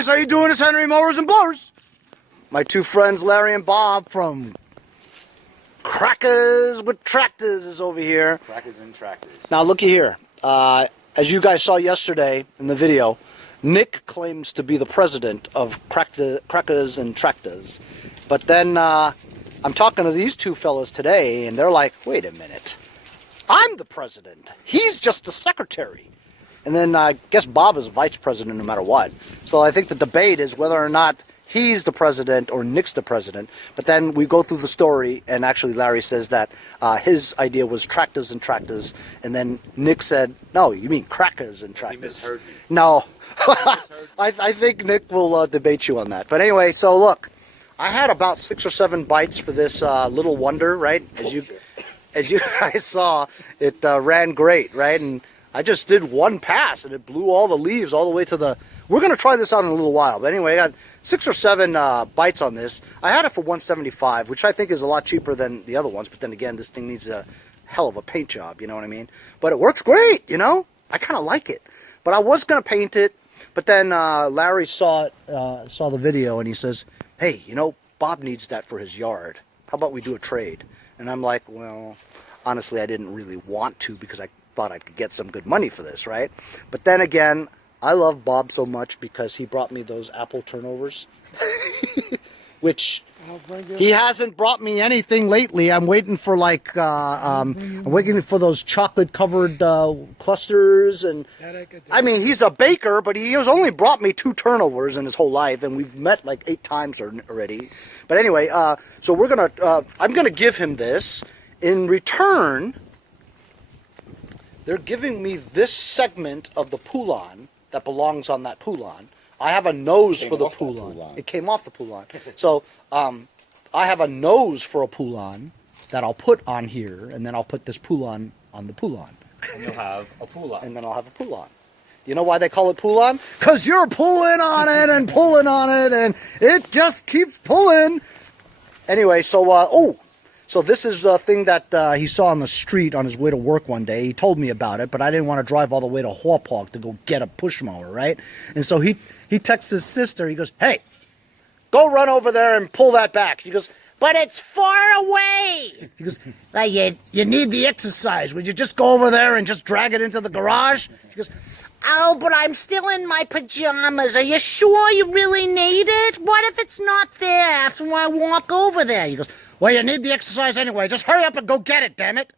guys, how you doing? It's Henry, Mowers and Blowers. My two friends, Larry and Bob from Crackers with Tractors is over here. Crackers and Tractors. Now, looky here. As you guys saw yesterday in the video, Nick claims to be the president of Crackers and Tractors. But then I'm talking to these two fellas today, and they're like, wait a minute. I'm the president. He's just the secretary. And then I guess Bob is vice president no matter what. So I think the debate is whether or not he's the president or Nick's the president. But then we go through the story, and actually Larry says that his idea was Tractors and Tractors. And then Nick said, no, you mean Crackers and Tractors. He misheard me. No. I think Nick will debate you on that. But anyway, so look. I had about 6 or 7 bites for this little wonder, right? As you guys saw, it ran great, right? And I just did one pass, and it blew all the leaves all the way to the... We're going to try this out in a little while. But anyway, I got 6 or 7 bites on this. I had it for $175, which I think is a lot cheaper than the other ones. But then again, this thing needs a hell of a paint job, you know what I mean? But it works great, you know? I kind of like it. But I was going to paint it. But then Larry saw the video, and he says, hey, you know, Bob needs that for his yard. How about we do a trade? And I'm like, well, honestly, I didn't really want to because I thought I could get some good money for this, right? But then again, I love Bob so much because he brought me those apple turnovers, which he hasn't brought me anything lately. I'm waiting for like, I'm waiting for those chocolate covered clusters. And I mean, he's a baker, but he has only brought me 2 turnovers in his whole life. And we've met like 8 times already. But anyway, so we're going to, I'm going to give him this. In return, they're giving me this segment of the Poulan that belongs on that Poulan. I have a nose for the Poulan. It came off the Poulan. So I have a nose for a Poulan that I'll put on here, and then I'll put this Poulan on the Poulan. And you'll have a Poulan. And then I'll have a Poulan. You know why they call it Poulan? Because you're pulling on it and pulling on it, and it just keeps pulling. Anyway, so, so this is the thing that he saw on the street on his way to work one day. He told me about it, but I didn't want to drive all the way to Hawpog to go get a push mower, right? And so he texts his sister. He goes, hey, go run over there and pull that back. She goes, but it's far away. He goes, well, you need the exercise. Would you just go over there and just drag it into the garage? She goes, oh, but I'm still in my pajamas. Are you sure you really need it? What if it's not there after I walk over there? He goes, well, you need the exercise anyway. Just hurry up and go get it, damn it.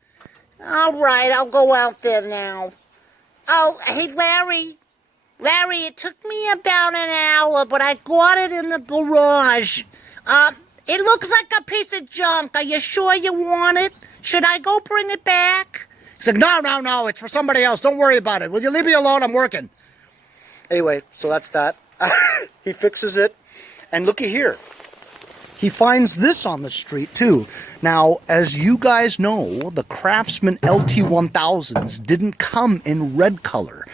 All right, I'll go out there now. Oh, hey, Larry. Larry, it took me about an hour, but I got it in the garage. It looks like a piece of junk. Are you sure you want it? Should I go bring it back? He's like, no, it's for somebody else. Don't worry about it. Will you leave me alone? I'm working. Anyway, so that's that. He fixes it. And looky here. He finds this on the street, too. Now, as you guys know, the Craftsman LT1000s didn't come in red color.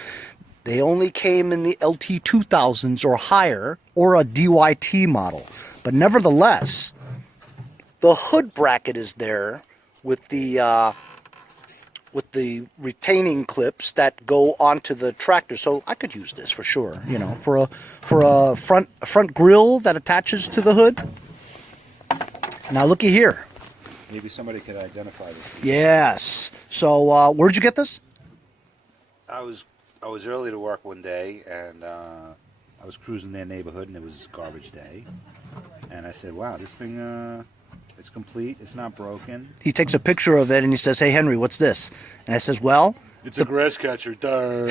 They only came in the LT2000s or higher, or a DYT model. But nevertheless, the hood bracket is there with the retaining clips that go onto the tractor. So I could use this for sure, you know, for a front grille that attaches to the hood. Now looky here. Maybe somebody could identify this. Yes. So where'd you get this? I was early to work one day, and I was cruising their neighborhood, and it was garbage day. And I said, wow, this thing, it's complete. It's not broken. He takes a picture of it, and he says, hey, Henry, what's this? And I says, well... It's a grass catcher. I'm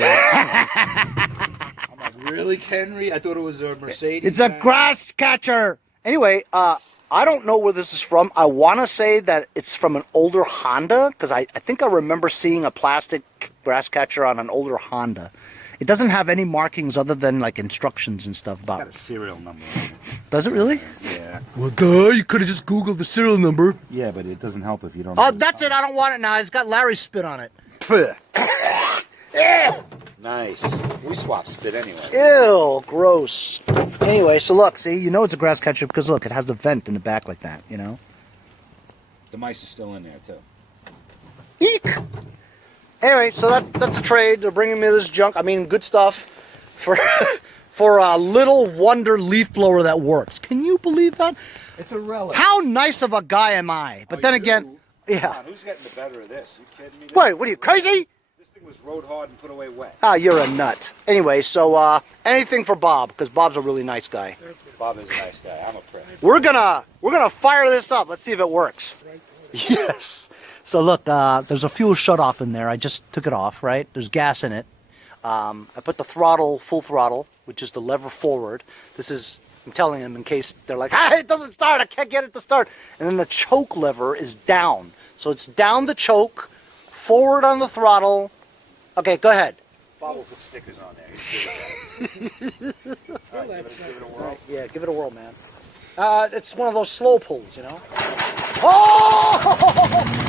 like, really, Henry? I thought it was a Mercedes. It's a grass catcher! Anyway, I don't know where this is from. I want to say that it's from an older Honda, because I think I remember seeing a plastic grass catcher on an older Honda. It doesn't have any markings other than like instructions and stuff about it. It's got a serial number on it. Does it really? Yeah. Well, duh, you could have just Googled the serial number. Yeah, but it doesn't help if you don't... Oh, that's it. I don't want it now. It's got Larry's spit on it. Nice. We swap spit anyway. Ew, gross. Anyway, so look, see, you know it's a grass catcher because look, it has the vent in the back like that, you know? The mice are still in there, too. Eek! Anyway, so that's a trade. They're bringing me this junk. I mean, good stuff for for a little wonder leaf blower that works. Can you believe that? It's a relic. How nice of a guy am I? But then again, yeah. Come on, who's getting the better of this? You kidding me? Wait, what are you, crazy? This thing was rode hard and put away wet. Ah, you're a nut. Anyway, so anything for Bob, because Bob's a really nice guy. Bob is a nice guy. I'm a prick. We're gonna fire this up. Let's see if it works. Yes. So look, there's a fuel shutoff in there. I just took it off. Right? There's gas in it. I put the throttle, full throttle, which is the lever forward. This is, I'm telling them in case they're like, it doesn't start. I can't get it to start. And then the choke lever is down. So it's down the choke, forward on the throttle. Okay, go ahead. Bob will put stickers on there. He's good at that. All right, give it a whirl. Yeah, give it a whirl, man. It's one of those slow pulls, you know. Oh!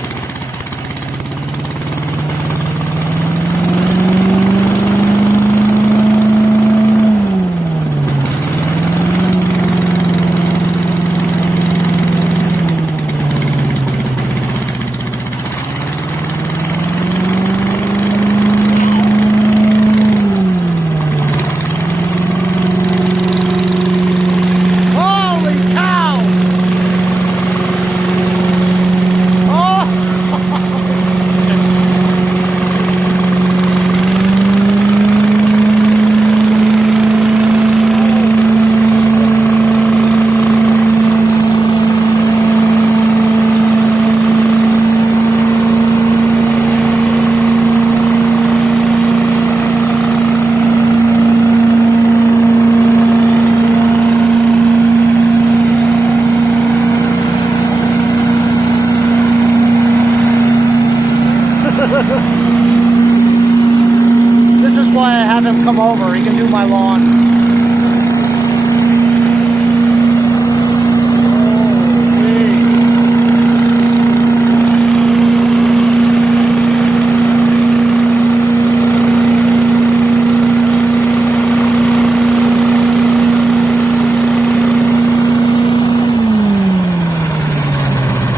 This is why I have him come over. He can do my lawn.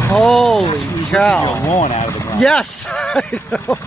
Holy cow. Your lawn out of the ground. Yes, I know.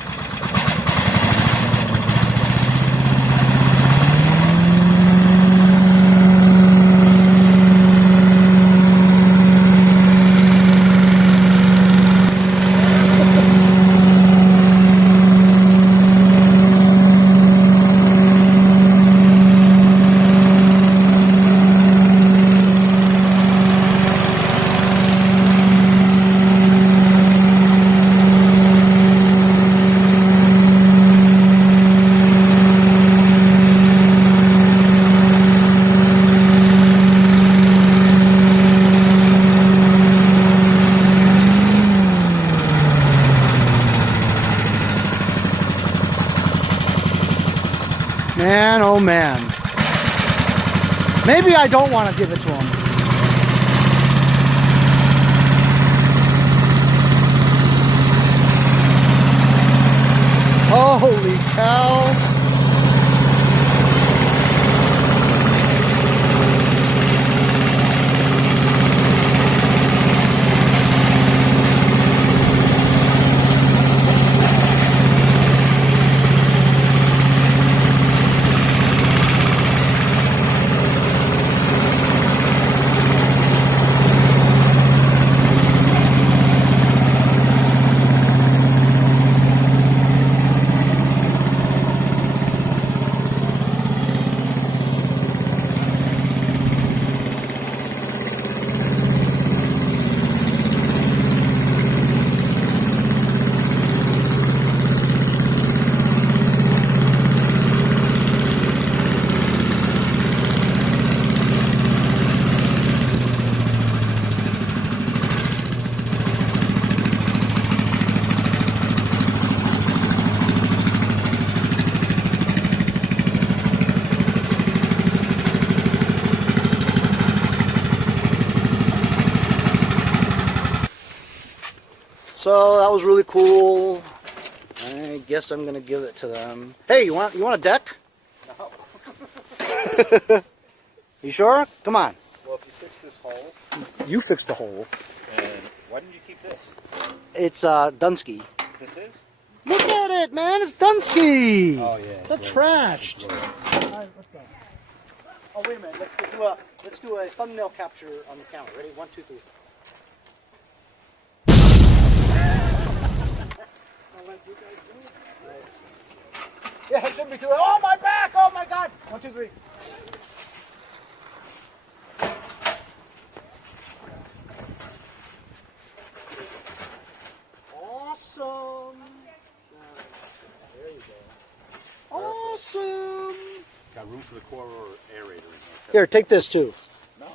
Man, oh man. Maybe I don't want to give it to him. Holy cow. So that was really cool. I guess I'm gonna give it to them. Hey, you want a deck? No. You sure? Come on. Well, if you fix this hole. You fixed the hole. And why didn't you keep this? It's Dunsky. This is? Look at it, man. It's Dunsky. Oh, yeah. It's a trashed. All right, let's go. Oh, wait a minute. Let's do a thumbnail capture on the camera. Ready? 1, 2, 3. I'll let you guys do it. Right. Yeah, it shouldn't be too. Oh, my back! Oh, my God! 1, 2, 3. Awesome! There you go. Awesome! Got room for the core or aerator in there. Here, take this too. No.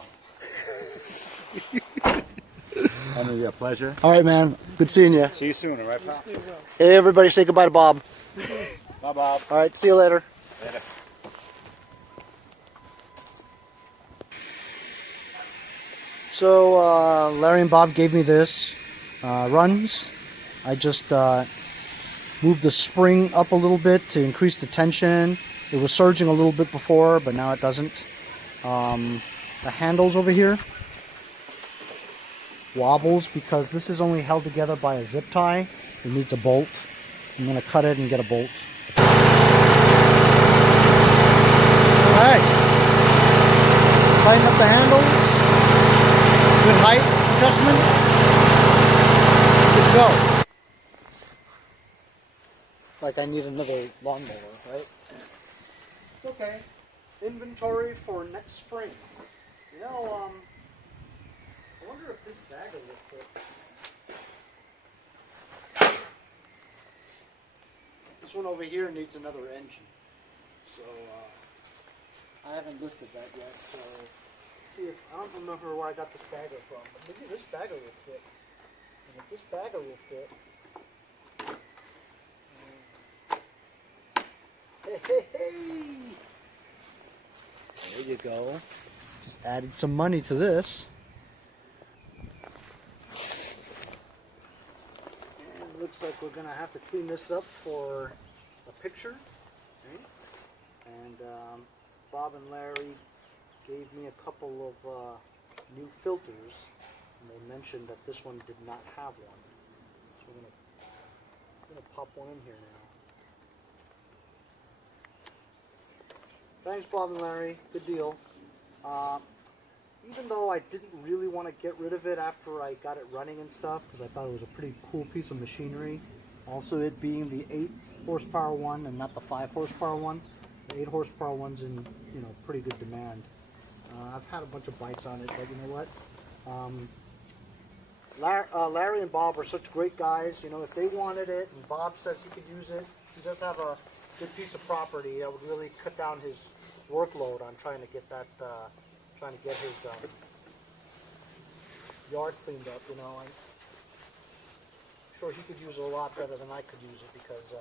Henry, yeah, pleasure. All right, man. Good seeing you. See you soon, all right, pal? Hey, everybody, say goodbye to Bob. Bye, Bob. All right, see you later. Later. So Larry and Bob gave me this. Runs. I just moved the spring up a little bit to increase the tension. It was surging a little bit before, but now it doesn't. The handles over here wobbles because this is only held together by a zip tie. It needs a bolt. I'm going to cut it and get a bolt. Alright. Tighten up the handles. Good height adjustment. Good to go. Like I need another lawnmower, right? Okay. Inventory for next spring. You know, I wonder if this bagger will fit. This one over here needs another engine. So, I haven't listed that yet, so let's see if, I don't remember where I got this bagger from, but maybe this bagger will fit. And if this bagger will fit, hey, hey, hey! There you go. Just added some money to this. And it looks like we're going to have to clean this up for a picture. Okay? And Bob and Larry gave me a couple of new filters. And they mentioned that this one did not have one. So we're going to pop one in here now. Thanks, Bob and Larry. Good deal. Even though I didn't really want to get rid of it after I got it running and stuff, because I thought it was a pretty cool piece of machinery. Also, it being the 8 horsepower one and not the 5 horsepower one. The 8 horsepower one's in, you know, pretty good demand. I've had a bunch of bites on it, but you know what? Larry and Bob are such great guys. You know, if they wanted it and Bob says he could use it, he does have a good piece of property that would really cut down his workload on trying to get that, trying to get his yard cleaned up. You know, I'm sure he could use it a lot better than I could use it because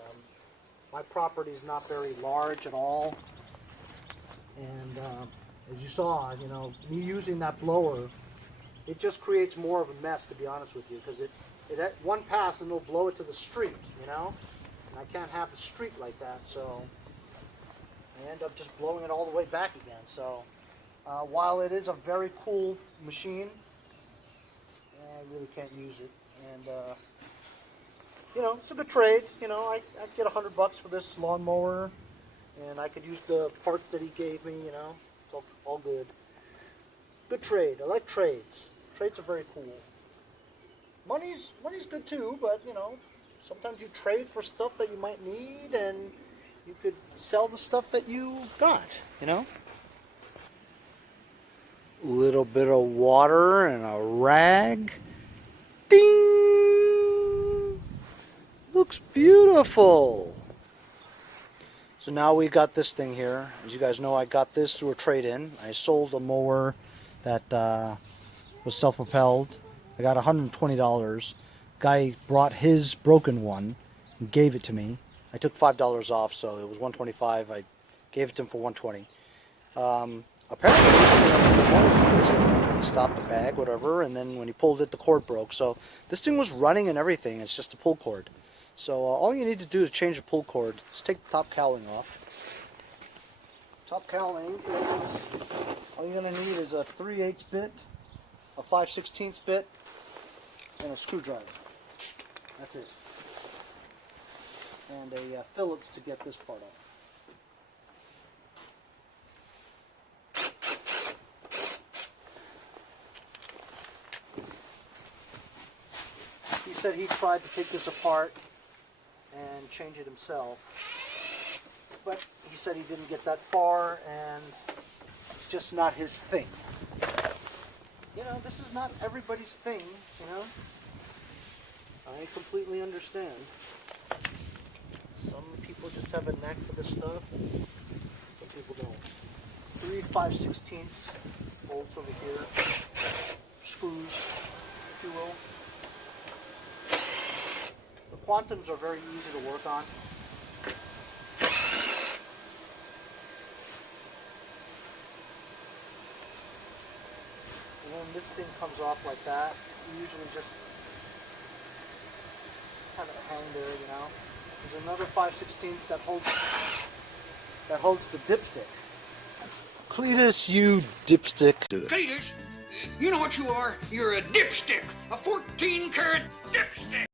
my property is not very large at all, and as you saw, you know, me using that blower, it just creates more of a mess, to be honest with you, because it at one pass and it'll blow it to the street, you know. I can't have the street like that, so I end up just blowing it all the way back again. So while it is a very cool machine, I really can't use it. And you know, it's a good trade. You know, I'd get $100 for this lawnmower, and I could use the parts that he gave me. You know, it's all good. Good trade. I like trades. Trades are very cool. Money's good too, but you know. Sometimes you trade for stuff that you might need, and you could sell the stuff that you got, you know? A little bit of water and a rag. Ding! Looks beautiful. So now we got this thing here. As you guys know, I got this through a trade-in. I sold a mower that was self-propelled. I got $120. Guy brought his broken one and gave it to me. I took $5 off, so it was $125. I gave it to him for $120. Apparently, you know, he stopped the bag, whatever, and then when he pulled it, the cord broke. So this thing was running and everything. It's just a pull cord. So all you need to do to change the pull cord is take the top cowling off. Top cowling is, all you're going to need is a 3/8 bit, a 5/16 bit, and a screwdriver. That's it. And a Phillips to get this part off. said he tried to take this apart and change it himself, but he said he didn't get that far, and it's just not his thing. You know, this is not everybody's thing, you know. I completely understand. Some people just have a knack for this stuff, and some people don't. 3 5/16 bolts over here, screws, if you will. The quantums are very easy to work on. And when this thing comes off like that, you usually just kind of hang there, you know. There's another 5/16 that holds the dipstick. Cletus, you dipstick. Cletus, you know what you are? You're a dipstick. A 14-karat dipstick.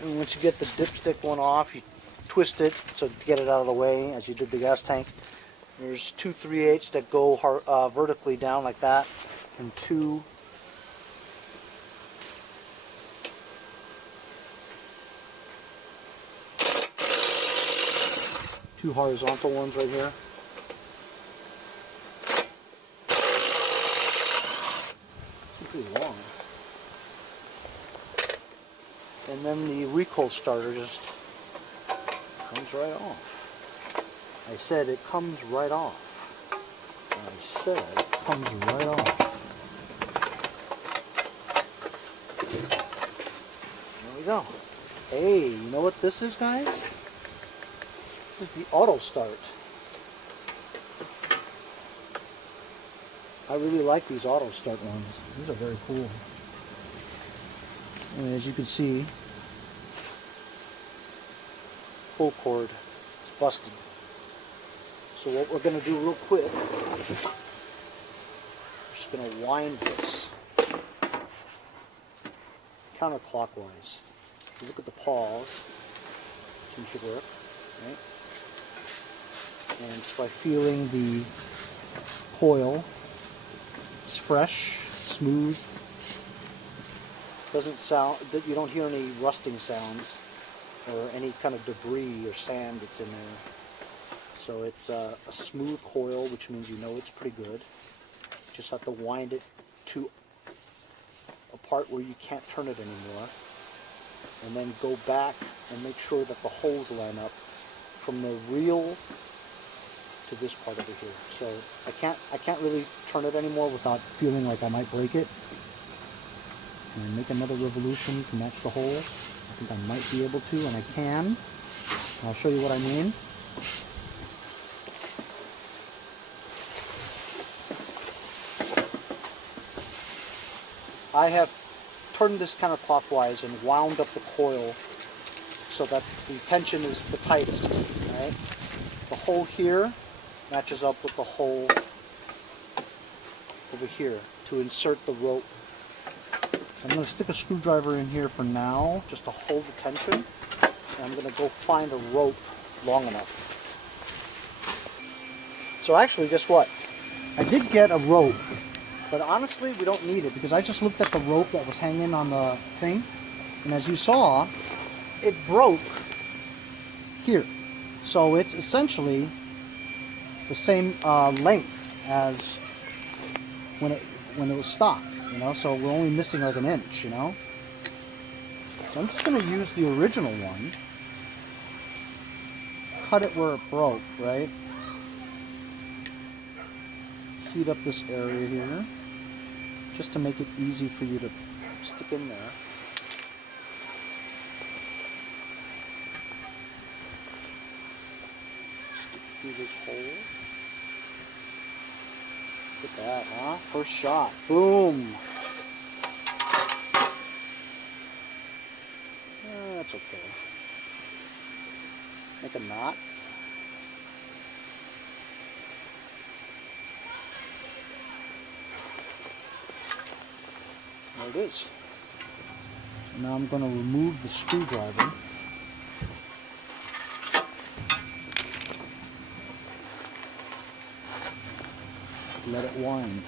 And once you get the dipstick one off, you twist it so to get it out of the way, as you did the gas tank. There's 2 3/8 that go vertically down like that, and 2 horizontal ones right here. It's pretty long. And then the recoil starter just comes right off. I said it comes right off. I said it comes right off. There we go. Hey, you know what this is, guys? This is the auto start. I really like these auto start ones. These are very cool. And as you can see, pull cord is busted. So what we're going to do real quick, we're just going to wind this counterclockwise. If you look at the paws, seems to work, right? And just by feeling the coil, it's fresh, smooth. Doesn't sound that you don't hear any rusting sounds or any kind of debris or sand that's in there. So it's a smooth coil, which means you know it's pretty good. Just have to wind it to a part where you can't turn it anymore, and then go back and make sure that the holes line up from the reel to this part over here. So I can't really turn it anymore without feeling like I might break it. And make another revolution to match the hole. I think I might be able to, and I can. I'll show you what I mean. I have turned this counterclockwise and wound up the coil so that the tension is the tightest. Right? The hole here matches up with the hole over here to insert the rope. I'm going to stick a screwdriver in here for now, just to hold the tension. And I'm going to go find a rope long enough. So actually, guess what? I did get a rope, but honestly, we don't need it because I just looked at the rope that was hanging on the thing, and as you saw, it broke here. So it's essentially the same length as when it was stock. You know, so we're only missing like an inch, you know. So I'm just going to use the original one, cut it where it broke, right? Heat up this area here, just to make it easy for you to stick in there. Stick through this hole. Look at that, huh? First shot. Boom. That's okay. Make a knot. There it is. Now I'm going to remove the screwdriver. Let it wind.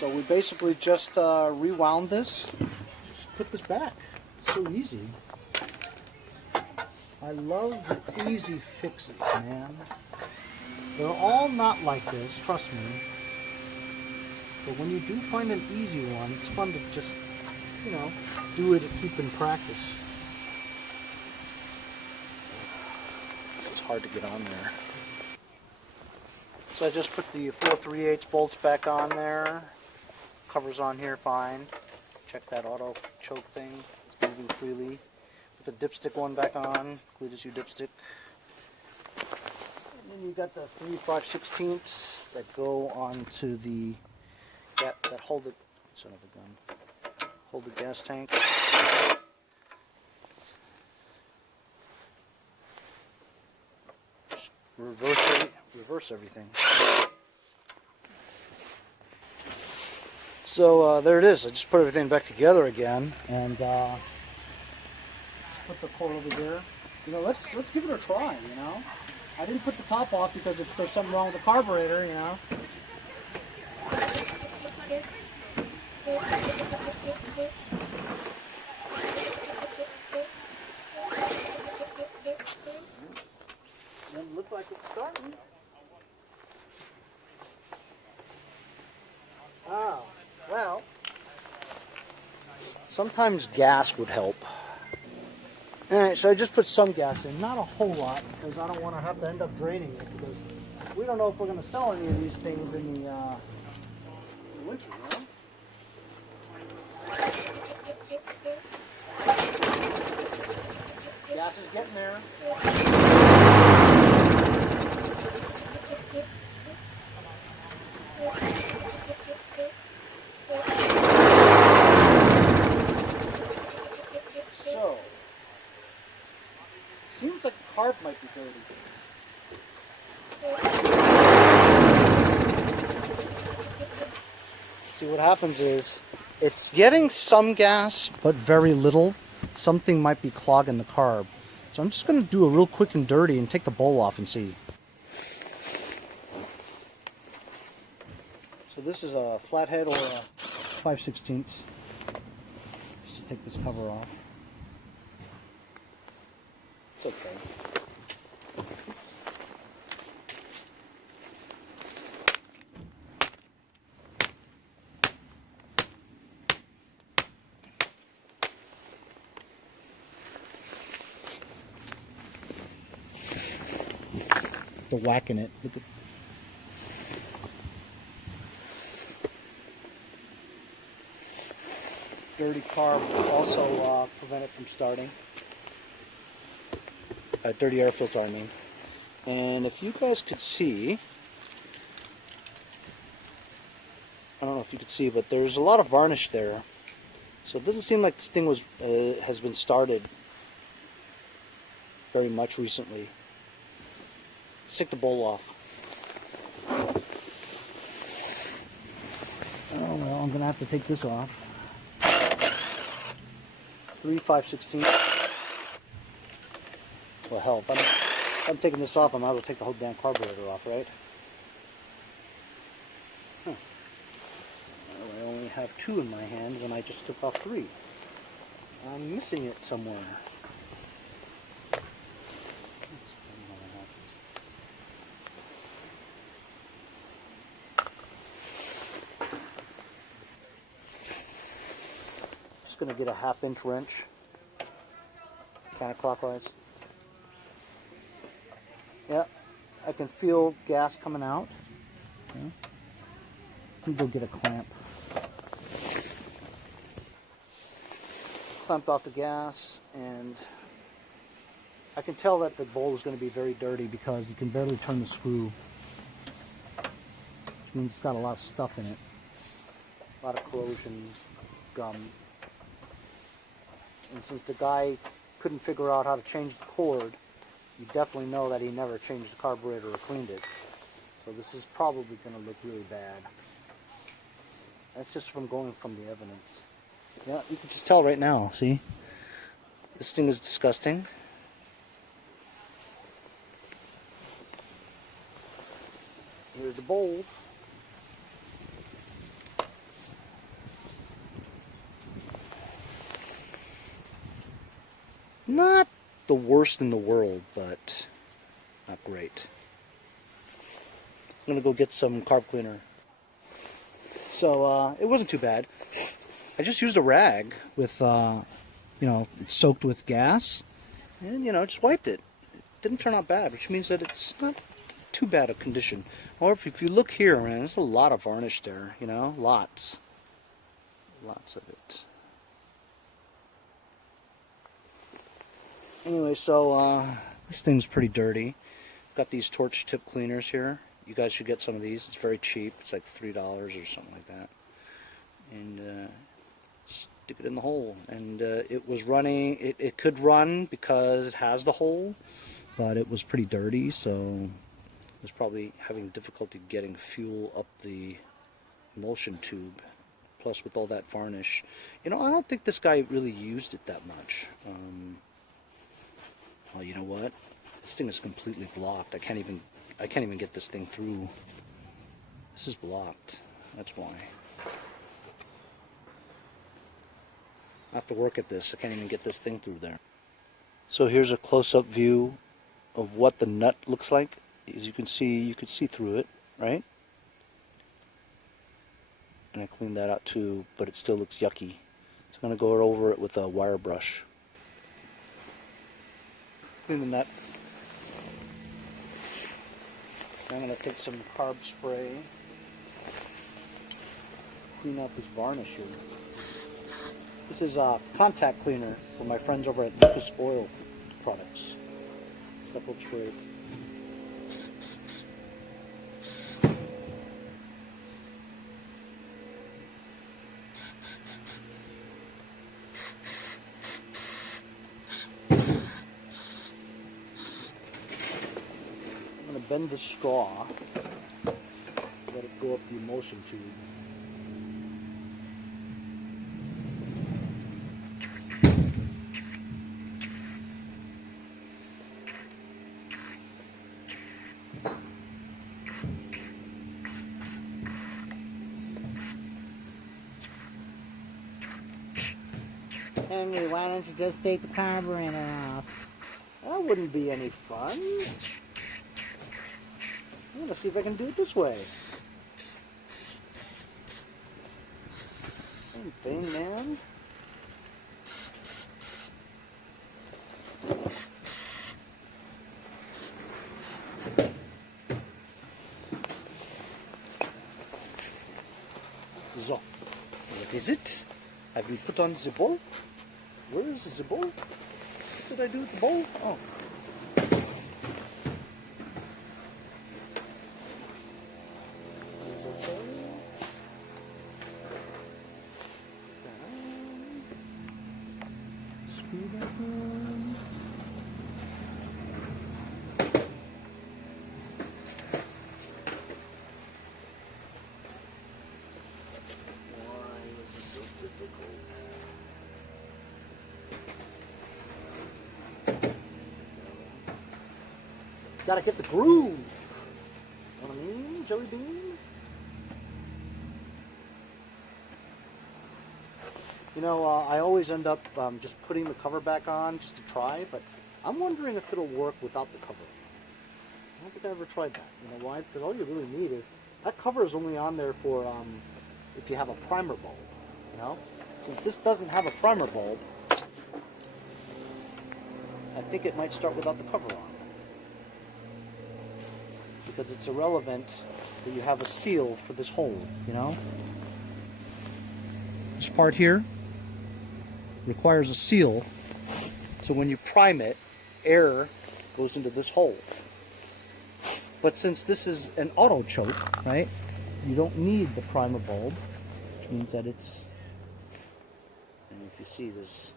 So we basically just rewound this. Just put this back. It's so easy. I love the easy fixes, man. They're all not like this, trust me. But when you do find an easy one, it's fun to just, you know, do it and keep in practice. It's hard to get on there. So I just put the 4 3/8 bolts back on there. Covers on here fine. Check that auto choke thing. It's moving freely. Put the dipstick one back on. Cletus dipstick. And then you got the 3 5/16 that go onto the that hold it. Son of a gun. Hold the gas tank. Just reverse everything. So there it is. I just put everything back together again, and put the cord over there. You know, let's give it a try. You know, I didn't put the top off because if there's something wrong with the carburetor, you know. Doesn't look like it's starting. Oh, well, sometimes gas would help. Alright, so I just put some gas in, not a whole lot, because I don't want to have to end up draining it, because we don't know if we're going to sell any of these things in the winter, you know? Gas is getting there. So, seems like the carb might be dirty. See, what happens is, it's getting some gas, but very little. Something might be clogging the carb. So I'm just going to do a real quick and dirty and take the bowl off and see. So this is a flathead or a 5/16. Just to take this cover off. It's okay. They're whacking it. Look at dirty carb will also prevent it from starting. Dirty air filter, I mean. And if you guys could see, I don't know if you could see, but there's a lot of varnish there. So it doesn't seem like this thing was has been started very much recently. Let's take the bowl off. Oh well, I'm going to have to take this off. 3 5/16. Well, hell, if I'm taking this off, I might as well take the whole damn carburetor off, right? Huh. Well, I only have 2 in my hand when I just took off 3. I'm missing it somewhere. Just going to get a 1/2 inch wrench, counterclockwise. Yeah, I can feel gas coming out. Okay. Let me go get a clamp. Clamped off the gas, and I can tell that the bowl is going to be very dirty because you can barely turn the screw. Which means it's got a lot of stuff in it. A lot of corrosion, gum. And since the guy couldn't figure out how to change the cord, you definitely know that he never changed the carburetor or cleaned it. So this is probably going to look really bad. That's just from going from the evidence. Yeah, you can just tell right now, see? This thing is disgusting. Here's the bowl. Not the worst in the world, but not great. I'm gonna go get some carb cleaner. So it wasn't too bad. I just used a rag with, it's soaked with gas, and just wiped it. It didn't turn out bad, which means that it's not too bad a condition. However, if you look here, man, there's a lot of varnish there. Lots of it. Anyway, so this thing's pretty dirty. Got these torch tip cleaners here. You guys should get some of these. It's very cheap. It's like $3 or something like that. And stick it in the hole. And it was running. It could run because it has the hole, but it was pretty dirty, so it was probably having difficulty getting fuel up the emulsion tube. Plus, with all that varnish, I don't think this guy really used it that much. Oh, you know what? This thing is completely blocked. I can't even get this thing through. This is blocked. That's why. I have to work at this. I can't even get this thing through there. So here's a close-up view of what the nut looks like. As you can see through it, right? And I cleaned that out too, but it still looks yucky. So I'm going to go over it with a wire brush. Clean the nut. I'm going to take some carb spray, clean out this varnish here. This is a contact cleaner for my friends over at Lucas Oil Products. Stuff looks great. I'm going to bend the straw, let it go up the emulsion tube. Henry, why don't you just take the carburetor off? That wouldn't be any fun. I'm gonna see if I can do it this way. Same thing, man. So, what is it? Have you put on the ball? Where is the ball? What did I do with the ball? Oh. It's okay. Screw that on. Why is this so difficult? Gotta hit the groove. You know what I mean, Jelly Bean? I always end up just putting the cover back on just to try, but I'm wondering if it'll work without the cover. I don't think I ever tried that. You know why? Because all you really need is, that cover is only on there for if you have a primer bulb, Since this doesn't have a primer bulb, I think it might start without the cover on. Because it's irrelevant that you have a seal for this hole, This part here requires a seal, so when you prime it, air goes into this hole. But since this is an auto choke, right, you don't need the primer bulb, which means that it's, and if you see this,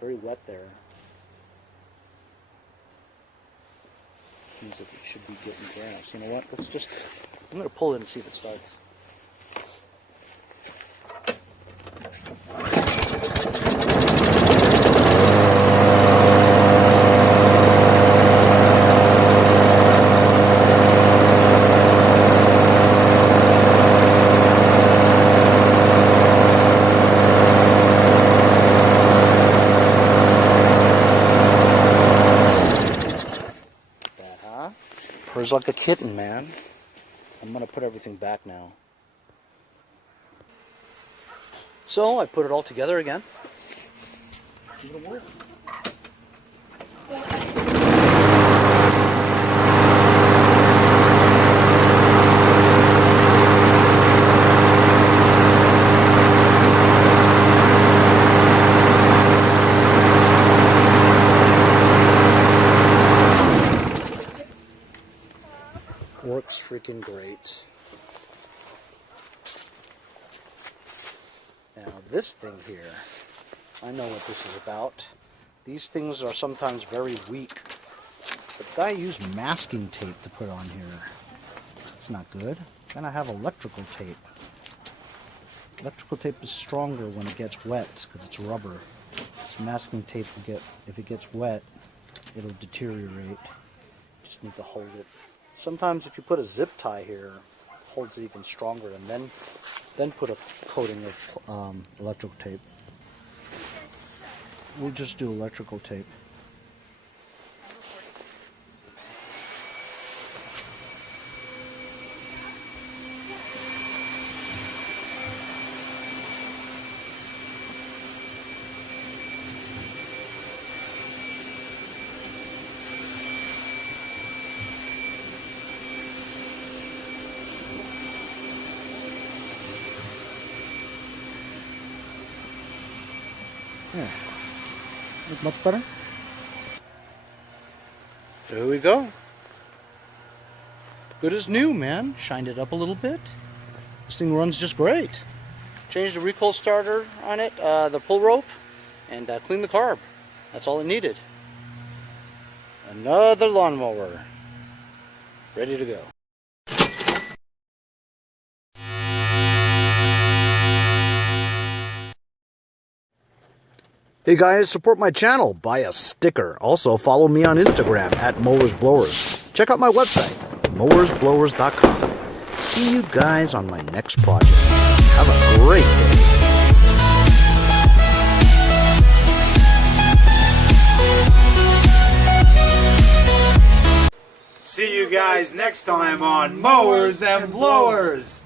very wet there. Means that it should be getting gas. You know what? I'm going to pull it and see if it starts. purrs like a kitten, man. I'm going to put everything back now. So I put it all together again. Works freaking great. Now this thing here, I know what this is about. These things are sometimes very weak. But I use masking tape to put on here. That's not good. Then I have electrical tape. Electrical tape is stronger when it gets wet because it's rubber. So masking tape will get, if it gets wet, it'll deteriorate. Just need to hold it. Sometimes if you put a zip tie here, it holds it even stronger, and then put a coating of electrical tape. We'll just do electrical tape. Yeah. Look much better? There we go. Good as new, man. Shined it up a little bit. This thing runs just great. Changed the recoil starter on it, the pull rope, and cleaned the carb. That's all it needed. Another lawnmower. Ready to go. Hey guys, support my channel. Buy a sticker. Also follow me on Instagram at Mowers Blowers. Check out my website, mowersblowers.com. See you guys on my next project. Have a great day. See you guys next time on Mowers and Blowers.